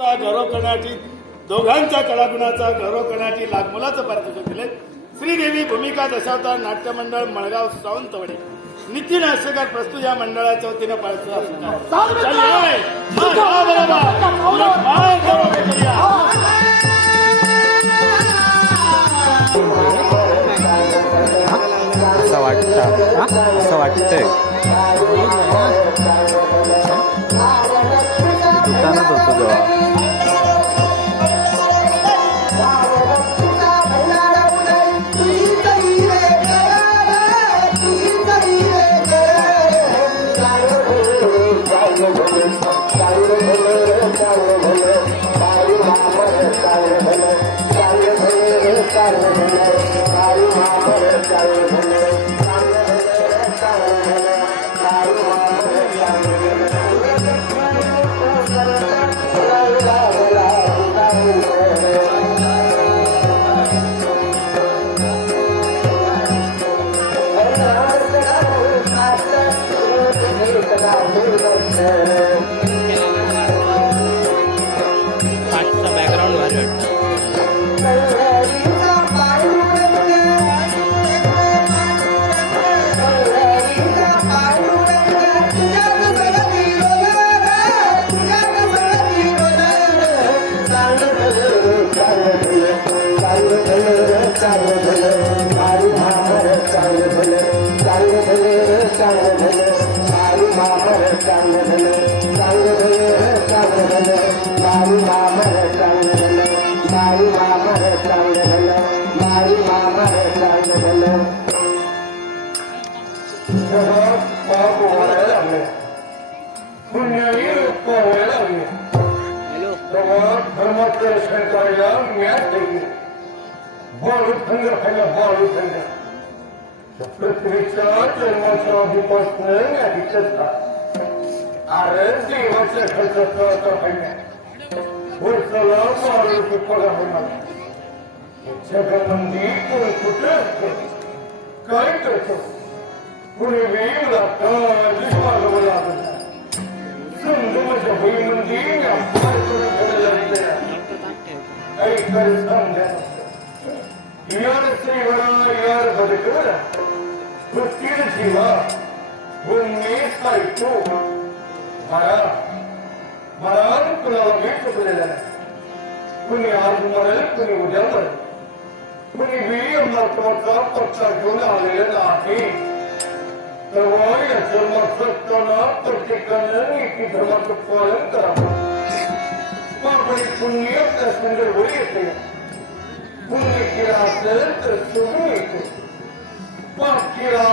चा गौरव करण्याची दोघांच्या कलागुणाचा गौरव करण्याची लागमुलाचं पारितोषिक दिले श्रीदेवी भूमिका दशावतार नाट्य मंडळ मळगाव सावंतवाडी. नितीन आशेकर प्रस्तुत या मंडळाच्या वतीनं. असं वाटतं. असं वाटतंय. चांगलं भलं चांगलं भलं चांगलं भलं மாமர தங்கதல தங்கதல தங்கதல மாரி மாமர தங்கதல மாரி மாமர தங்கதல மாரி மாமர தங்கதல பாப்பு வர அண்ணே புண்ணியில் போவல அண்ணே பிரம்மத்தை சேர்த்தாயா ஞாபகம் பாடு தங்க பாடு தங்க Sprytwyczoty mocą wypostnę, jak i czysta. A ręce i oczy chodzą to to fajnie. Ursolowo ruchu polachować. Czego tam niku kutersku? Kajto to. Kurwiła to, dziwa lulada. Sunduza wyjmundinga, parkura kalalandera. Ej, karystandia. Yar sivara, yar badikura. ایک درما کے پال کرتے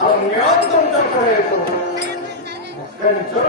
आम्ही आज तुमच्याकडे येतो. त्यांच्या